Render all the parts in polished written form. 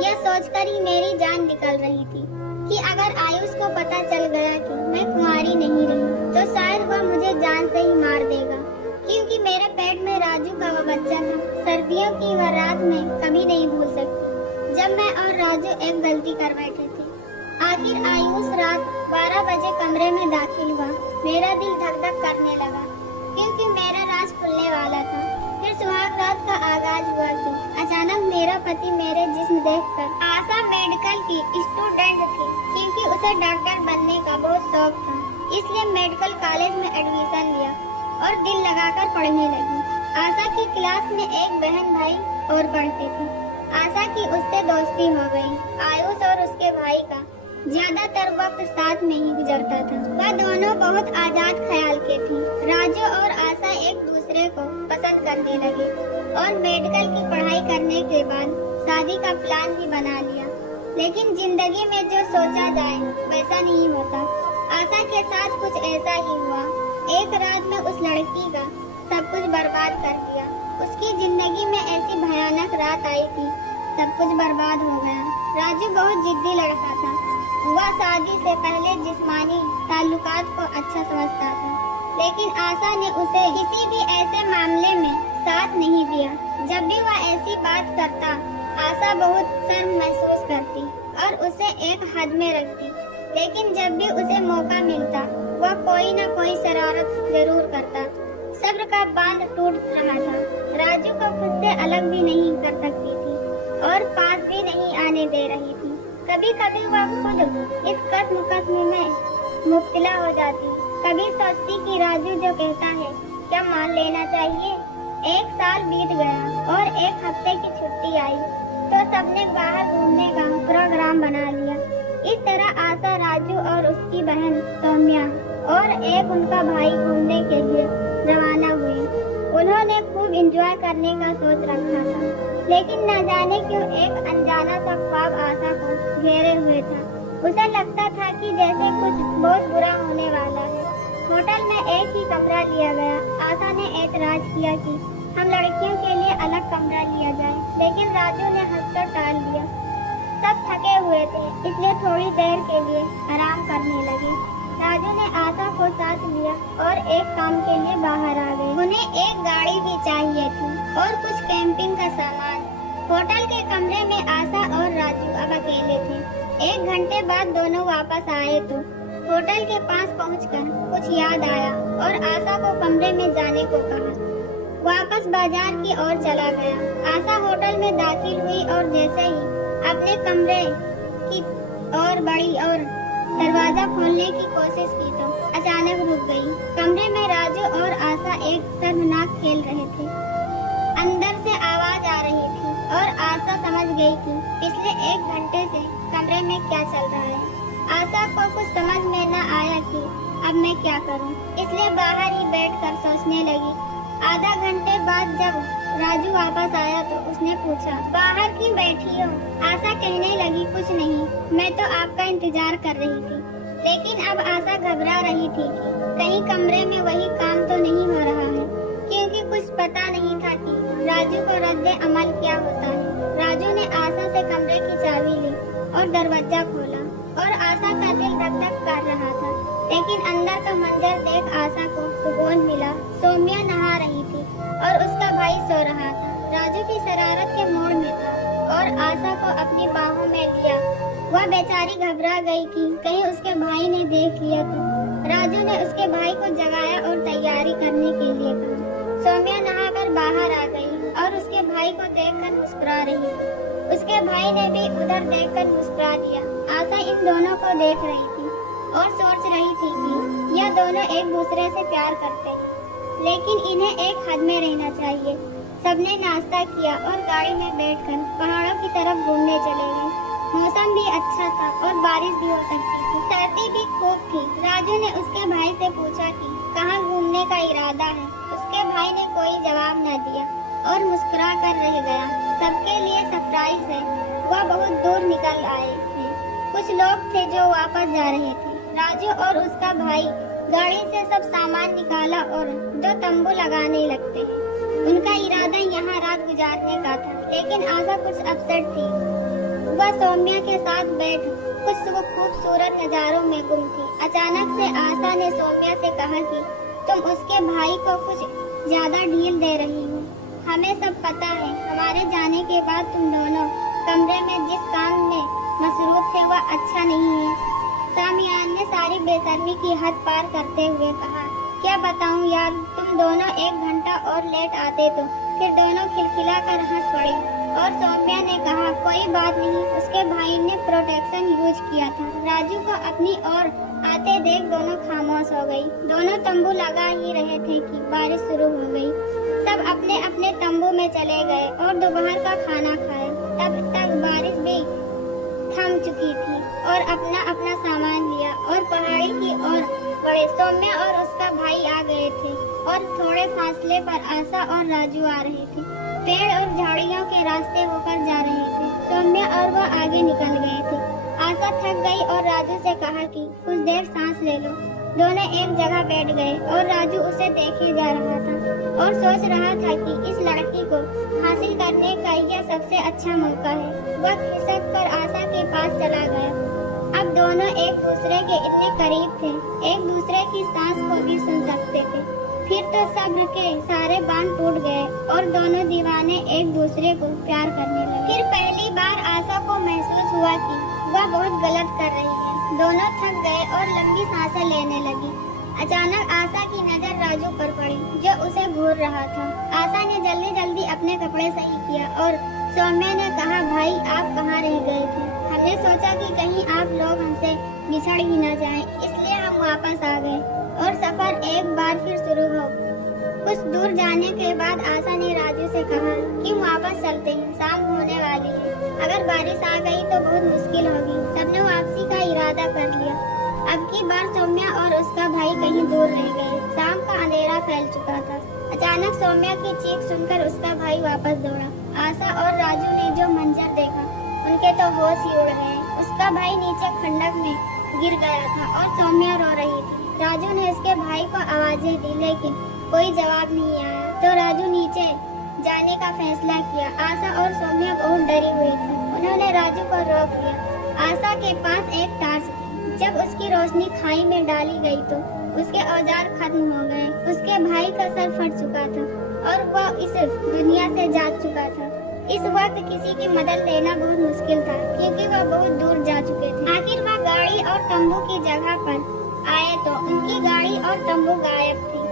यह सोचकर ही मेरी जान निकल रही थी कि अगर आयुष को पता चल गया कि मैं कुंवारी नहीं रही तो शायद वह मुझे जान से ही मार देगा, क्योंकि मेरे पेट में राजू का वह बच्चा था। सर्दियों की वह रात मैं कभी नहीं भूल सकती जब मैं और राजू एक गलती कर बैठे थे। आखिर आयुष रात 12 बजे कमरे में दाखिल हुआ। मेरा दिल धक धक करने लगा क्योंकि मेरा राज खुलने वाला था। फिर सुहाग रात का आगाज हुआ कि अचानक मेरा पति मेरे जिस्म देखकर, आशा मेडिकल की स्टूडेंट थी क्योंकि उसे डॉक्टर बनने का बहुत शौक था, इसलिए मेडिकल कॉलेज में एडमिशन लिया और दिल लगाकर पढ़ने लगी। आशा की क्लास में एक बहन भाई और पढ़ते थे। आशा की उससे दोस्ती हो गई। आयुष और उसके भाई का ज्यादातर वक्त साथ में ही गुजरता था। वह दोनों बहुत आजाद ख्याल के थे। राजू और आशा एक दूसरे को पसंद करने लगे और मेडिकल की पढ़ाई करने के बाद शादी का प्लान भी बना लिया। लेकिन जिंदगी में जो सोचा जाए वैसा नहीं होता। आशा के साथ कुछ ऐसा ही हुआ। एक रात में उस लड़की का सब कुछ बर्बाद कर दिया। उसकी जिंदगी में ऐसी भयानक रात आई थी, सब कुछ बर्बाद हो गया। राजू बहुत जिद्दी लड़का था। वह शादी से पहले जिस्मानी ताल्लुकात को अच्छा समझता था, लेकिन आशा ने उसे किसी भी ऐसे मामले में साथ नहीं दिया। जब भी वह ऐसी बात करता, आशा बहुत शर्म महसूस करती और उसे एक हद में रखती। लेकिन जब भी उसे मौका मिलता, वह कोई न कोई शरारत जरूर करता। सब्र का बांध टूट रहा था। राजू को खुद से अलग भी नहीं कर सकती थी और पास भी नहीं आने दे रही थी। कभी कभी वह खुद इस कस्म में मुब्तला हो जाती। कभी सोचती कि राजू जो कहता है क्या मान लेना चाहिए। एक साल बीत गया और एक हफ्ते की छुट्टी आई तो सबने बाहर घूमने का प्रोग्राम बना लिया। इस तरह आशा, राजू और उसकी बहन सौम्या और एक उनका भाई घूमने के लिए रवाना हुए। उन्होंने खूब एंजॉय करने का सोच रखा था, लेकिन न जाने क्यों एक अनजाना सा ख्वाब आशा को घेरे हुए था। उसे लगता था कि जैसे कुछ बहुत बुरा होने वाला है। होटल में एक ही कमरा लिया गया। आशा ने ऐतराज किया कि हम लड़कियों के लिए अलग कमरा लिया जाए, लेकिन राजू ने हंसकर टाल दिया। सब थके हुए थे, इसलिए थोड़ी देर के लिए आराम करने लगे। राजू ने आशा को साथ लिया और एक काम के लिए बाहर आ गए। उन्हें एक गाड़ी भी चाहिए थी और कुछ कैंपिंग का सामान। होटल के कमरे में आशा और राजू अब अकेले थे। 1 घंटे बाद दोनों वापस आए तो होटल के पास पहुंचकर कुछ याद आया और आशा को कमरे में जाने को कहा। वापस बाजार की ओर चला गया। आशा होटल में दाखिल हुई और जैसे ही अपने कमरे की ओर बढ़ी और दरवाजा खोलने की कोशिश की तो अचानक रुक गई। कमरे में राजू और आशा एक शर्मनाक खेल रहे थे। अंदर से आवाज आ रही थी और आशा समझ गई कि पिछले 1 घंटे से कमरे में क्या चल रहा है। आशा को कुछ समझ में न आया कि अब मैं क्या करूं, इसलिए बाहर ही बैठकर सोचने लगी। आधा घंटे बाद जब राजू वापस आया तो उसने पूछा, बाहर क्यों बैठी हो? आशा कहने लगी, कुछ नहीं, मैं तो आपका इंतजार कर रही थी। लेकिन अब आशा घबरा रही थी कि कहीं कमरे में वही काम तो नहीं हो रहा है, क्योंकि कुछ पता नहीं था कि राजू को रद्दे अमल क्या होता है। राजू ने आशा से कमरे की चाबी ली और दरवाजा खोला और आशा का दिल धक धक कर रहा था। लेकिन अंदर का मंजर देख आशा को सुकून मिला। सौम्या नहा रही थी और उसका भाई सो रहा था। राजू की शरारत के मोड़ में था और आशा को अपनी बाहों में लिया। वह बेचारी घबरा गई कि कहीं उसके भाई ने देख लिया तो। राजू ने उसके भाई को जगाया और तैयारी करने के लिए कहा। सौम्या नहाकर बाहर आ गई और उसके भाई को देखकर मुस्कुरा रही थी। उसके भाई ने भी उधर देखकर मुस्कुरा दिया। आशा इन दोनों को देख रही थी और सोच रही थी कि यह दोनों एक दूसरे से प्यार करते हैं, लेकिन इन्हें एक हद में रहना चाहिए। सबने नाश्ता किया और गाड़ी में बैठकर पहाड़ों की तरफ घूमने चले गए। मौसम भी अच्छा था और बारिश भी हो सकती थी। सर्दी भी खूब थी। राजू ने उसके भाई से पूछा कि कहाँ घूमने का इरादा है। उसके भाई ने कोई जवाब न दिया और मुस्कुरा कर रह गया। सबके लिए सरप्राइज है, वह बहुत दूर निकल आए थे। कुछ लोग थे जो वापस जा रहे थे। राजू और उसका भाई गाड़ी से सब सामान निकाला और 2 तंबू लगाने लगते हैं। उनका इरादा यहाँ रात गुजारने का था, लेकिन आशा कुछ अपसेट थी। वह सौम्या के साथ बैठ कुछ खूबसूरत नजारों में गुम थी। अचानक से आशा ने सौम्या से कहा कि तुम उसके भाई को कुछ ज्यादा ढील दे रही हो। हमें सब पता है, हमारे जाने के बाद तुम दोनों कमरे में जिस काम में मसरूफ थे वह अच्छा नहीं है। सामियान ने सारी बेशर्मी की हद पार करते हुए कहा, क्या बताऊं यार, तुम दोनों 1 घंटा और लेट आते तो फिर दोनों खिलखिला कर हंस पड़े। और सौम्या ने कहा, कोई बात नहीं, उसके भाई ने प्रोटेक्शन यूज किया था। राजू को अपनी ओर आते देख दोनों खामोश हो गई। दोनों तंबू लगा ही रहे थे कि बारिश शुरू हो गई। सब अपने अपने तंबू में चले गए और दोपहर का खाना खाया। तब तक बारिश भी थम चुकी थी और अपना अपना सामान लिया और पहाड़ी की ओर बढ़े। सौम्या और उसका भाई आ गए थे और थोड़े फासले पर आशा और राजू आ रहे थे। पेड़ और झाड़ियों के रास्ते होकर जा रहे थे। सौम्या और वह आगे निकल गए थे। आशा थक गई और राजू से कहा कि कुछ देर सांस ले लो। दोनों एक जगह बैठ गए और राजू उसे देखे जा रहा था और सोच रहा था कि इस लड़की को हासिल करने का यह सबसे अच्छा मौका है। वह खिसक कर आशा के पास चला गया। अब दोनों एक दूसरे के इतने करीब थे, एक दूसरे की सांस को भी सुन सकते थे। फिर तो सब्र के सारे बांध टूट गए और दोनों दीवाने एक दूसरे को प्यार करने लगे। फिर पहली बार आशा को महसूस हुआ कि वह बहुत गलत कर रही है। दोनों थक गए और लंबी सांसें लेने लगी। अचानक आशा की नजर राजू पर पड़ी, जो उसे घूर रहा था। आशा ने जल्दी जल्दी अपने कपड़े सही किया और सौम्या ने कहा, भाई आप कहाँ रह गए थे? हमने सोचा कि कहीं आप लोग हमसे बिछड़ ही न जाएं, इसलिए हम वापस आ गए और सफर एक बार फिर शुरू हो। कुछ दूर जाने के बाद आशा ने राजू से कहा कि वापस चलते हैं, शाम होने वाली है। अगर बारिश आ गई तो बहुत मुश्किल होगी। सबने वापसी का इरादा कर लिया। अब की बार सौम्या और उसका भाई कहीं दूर रह गए। शाम का अंधेरा फैल चुका था। अचानक सौम्या की चीख सुनकर उसका भाई वापस दौड़ा। आशा और राजू ने जो मंजर देखा, उनके तो होश ही उड़ गए। उसका भाई नीचे खंडक में गिर गया था और सौम्या रो रही थी। राजू ने उसके भाई को आवाजें दी, लेकिन कोई जवाब नहीं आया। तो राजू नीचे जाने का फैसला किया। आशा और सौम्या बहुत डरी हुई थी। उन्होंने राजू को रोक लिया। आशा के पास एक टार्च थी। जब उसकी रोशनी खाई में डाली गई तो उसके औजार खत्म हो गए। उसके भाई का सर फट चुका था और वह इस दुनिया से जा चुका था। इस वक्त किसी की मदद लेना बहुत मुश्किल था, क्योंकि वह बहुत दूर जा चुके थे। आखिर वह गाड़ी और तंबू की जगह पर आए तो उनकी गाड़ी और तंबू गायब थी।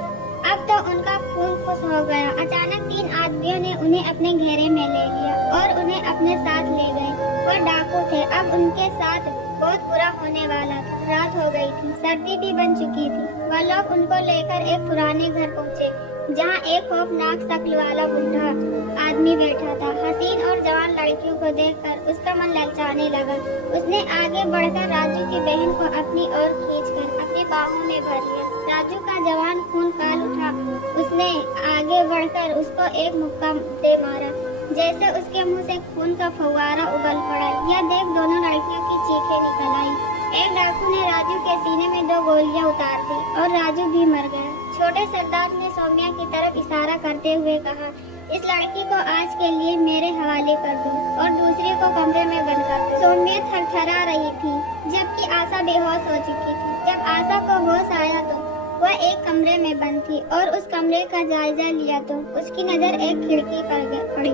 अब तो उनका खून खुश हो गया। अचानक 3 आदमियों ने उन्हें अपने घेरे में ले लिया और उन्हें अपने साथ ले गए। वह डाकू थे। अब उनके साथ बहुत बुरा होने वाला था। रात हो गई थी, सर्दी भी बन चुकी थी। वह लोग उनको लेकर एक पुराने घर पहुँचे, जहाँ एक खौफनाक शक्ल वाला बुढ़ा आदमी बैठा था। हसीन और जवान लड़कियों को देखकर उसका मन ललचाने लगा। उसने आगे बढ़कर राजू की बहन को अपनी ओर खींचकर अपनी बाहों में भर लिया। राजू का जवान खून काल उठा। उसने आगे बढ़कर उसको एक मुक्का दे मारा, जैसे उसके मुंह से खून का फव्वारा उबल पड़ा। यह देख दोनों लड़कियों की चीखें निकल आई। एक डाकू ने राजू के सीने में 2 गोलियां उतार दी और राजू भी मर गया। छोटे सरदार ने सौम्या की तरफ इशारा करते हुए कहा, इस लड़की को आज के लिए मेरे हवाले कर दो और दूसरी को कमरे में बंद कर दो। सौम्या थरथरा रही थी, जबकि आशा बेहोश हो चुकी थी। जब आशा को होश आया तो वह एक कमरे में बंद थी और उस कमरे का जायजा लिया तो उसकी नजर एक खिड़की पर पड़ी।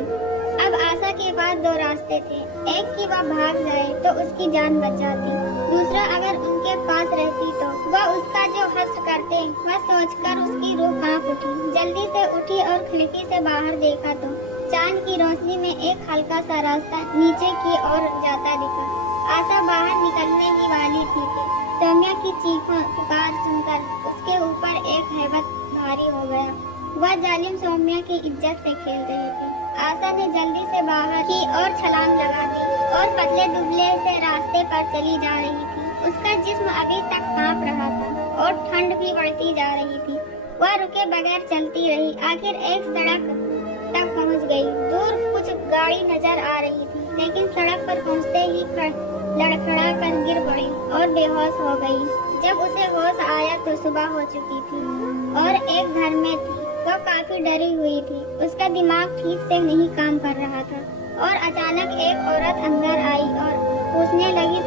अब आशा के पास 2 रास्ते थे। एक कि वह भाग जाए तो उसकी जान बच जाती, दूसरा अगर उनके पास रहती तो वह उसका जो हश्र करते। वह सोचकर उसकी रूह कांप उठी। जल्दी से उठी और खिड़की से बाहर देखा तो चांद की रोशनी में एक हल्का सा रास्ता नीचे की ओर जाता दिखा। आशा बाहर निकलने ही वाली थी कि सौम्या की चीखों पुकार सुनकर उसके ऊपर एक हैबत भारी हो गया। वह जालिम सौम्या की इज्जत से खेल रहे थे। आशा ने जल्दी से बाहर की ओर छलांग लगा दी और पतले दुबले से रास्ते पर चली जा रही थी। उसका जिस्म अभी तक कांप रहा था और ठंड भी बढ़ती जा रही थी। वह रुके बगैर चलती रही। आखिर एक सड़क तक पहुंच गई। दूर कुछ गाड़ी नजर आ रही थी, लेकिन सड़क पर पहुंचते ही लड़खड़ा कर गिर पड़ी और बेहोश हो गई। जब उसे होश आया तो सुबह हो चुकी थी और एक घर में थी। वह काफी डरी हुई थी। उसका दिमाग ठीक से नहीं काम कर रहा था और अचानक एक औरत अंदर आई और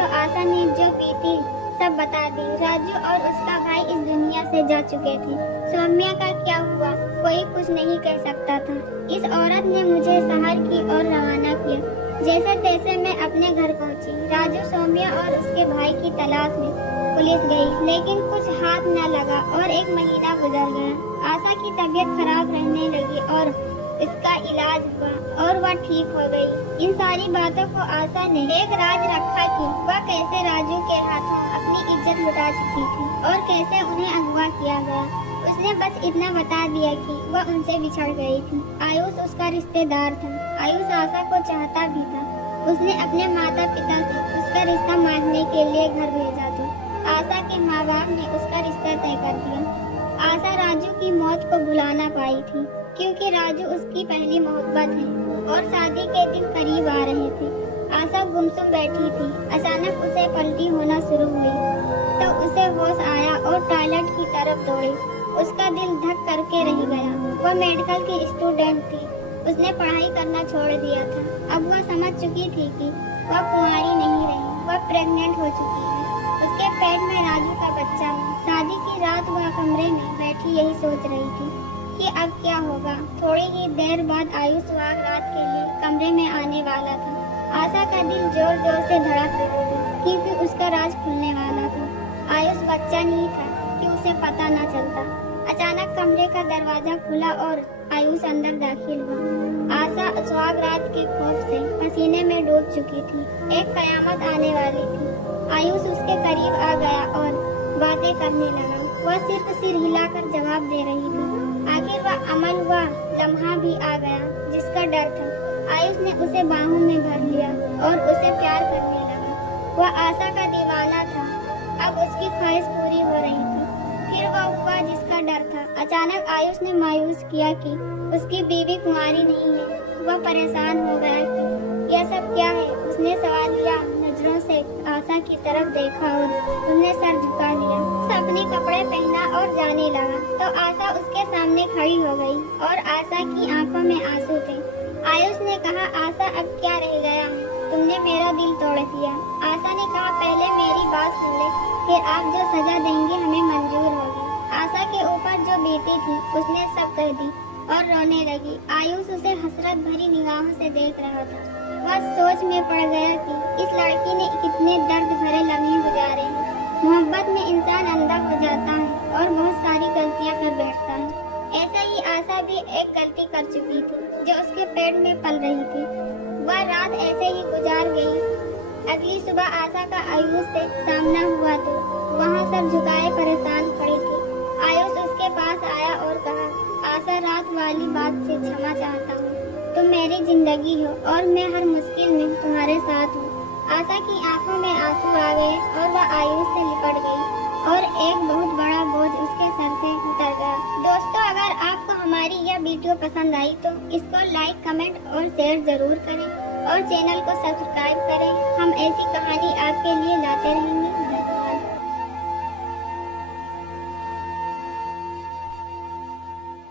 तो आशा ने जो बीती सब बता दी। राजू और उसका भाई इस दुनिया से जा चुके थे। सौम्या का क्या हुआ कोई कुछ नहीं कह सकता था। इस औरत ने मुझे शहर की ओर रवाना किया। जैसे तैसे मैं अपने घर पहुंची। राजू, सौम्या और उसके भाई की तलाश में पुलिस गई, लेकिन कुछ हाथ न लगा और 1 महीना गुजर गया। आशा की तबीयत खराब रहने लगी और इसका इलाज हुआ और वह ठीक हो गई। इन सारी बातों को आशा ने एक राज रखा कि वह कैसे राजू के हाथों अपनी इज्जत लुटा चुकी थी और कैसे उन्हें अगवा किया गया। उसने बस इतना बता दिया कि वह उनसे बिछड़ गई थी। आयुष उसका रिश्तेदार था। आयुष आशा को चाहता भी था। उसने अपने माता पिता से उसका रिश्ता मांगने के लिए घर भेजा था। आशा के माँ बाप ने उसका रिश्ता तय कर दिया। आशा राजू की मौत को भुला ना पाई थी, क्योंकि राजू उसकी पहली मोहब्बत है और शादी के दिन करीब आ रहे थे। आशा गुमसुम बैठी थी। अचानक उसे पलटी होना शुरू हुई तो उसे होश आया और टॉयलेट की तरफ दौड़ी। उसका दिल धक करके रह गया। वह मेडिकल की स्टूडेंट थी। उसने पढ़ाई करना छोड़ दिया था। अब वह समझ चुकी थी कि वह कुंवारी नहीं रही, वह प्रेग्नेंट हो चुकी है। उसके पेट में राजू का बच्चा है। शादी की रात वह कमरे में बैठी यही सोच रही थी कि अब क्या होगा। थोड़ी ही देर बाद आयुष सुहाग रात के लिए कमरे में आने वाला था। आशा का दिल जोर जोर से धड़क रहा था, क्योंकि उसका राज खुलने वाला था। आयुष बच्चा नहीं था कि उसे पता न चलता। अचानक कमरे का दरवाजा खुला और आयुष अंदर दाखिल हुआ। आशा सुहाग रात के खौफ से पसीने में डूब चुकी थी। एक कयामत आने वाली थी। आयुष उसके करीब आ गया और बातें करने लगा। वह सिर्फ सिर हिलाकर जवाब दे रही थी। आखिर वह अमल हुआ लम्हा भी आ गया जिसका डर था। आयुष ने उसे बाहों में भर लिया और उसे प्यार करने लगा। वह आशा का दीवाना था। अब उसकी ख्वाहिश पूरी हो रही थी। फिर वह हुआ जिसका डर था। अचानक आयुष ने मायूस किया कि उसकी बीवी कुंवारी नहीं है। वह परेशान हो गया कि यह सब क्या है। उसने सवालिया नजरों से आशा की तरफ देखा और उसने सर झुका लिया। अपने कपड़े पहना और जाने लगा तो आशा उसके सामने खड़ी हो गई और आशा की आंखों में आंसू थे। आयुष ने कहा, आशा अब क्या रह गया है, तुमने मेरा दिल तोड़ दिया। आशा ने कहा, पहले मेरी बात सुन ले, फिर आप जो सजा देंगे हमें मंजूर होगी। आशा के ऊपर जो बीती थी उसने सब कह दी और रोने लगी। आयुष उसे हसरत भरी निगाहों से देख रहा था। वह सोच में पड़ गया कि इस लड़की ने कितने दर्द भरे लम्हे गुजारे हैं। मोहब्बत में इंसान अंधा हो जाता है और बहुत सारी गलतियां कर बैठता है। ऐसा ही आशा भी एक गलती कर चुकी थी जो उसके पेट में पल रही थी। वह रात ऐसे ही गुजार गई। अगली सुबह आशा का आयुष से सामना हुआ तो वहाँ सब झुकाए परेशान खड़ी थी। आयुष उसके पास आया और कहा, आशा रात वाली बात से क्षमा चाहता हूँ। तुम मेरी जिंदगी हो और मैं हर मुश्किल में तुम्हारे साथ हूँ। आशा की आंखों में आंसू आ गए और वह आयुष से लिपट गई और एक बहुत बड़ा बोझ उसके सर से उतर गया। दोस्तों, अगर आपको हमारी यह वीडियो पसंद आई तो इसको लाइक, कमेंट और शेयर जरूर करें और चैनल को सब्सक्राइब करें। हम ऐसी कहानी आपके लिए लाते रहेंगे। धन्यवाद।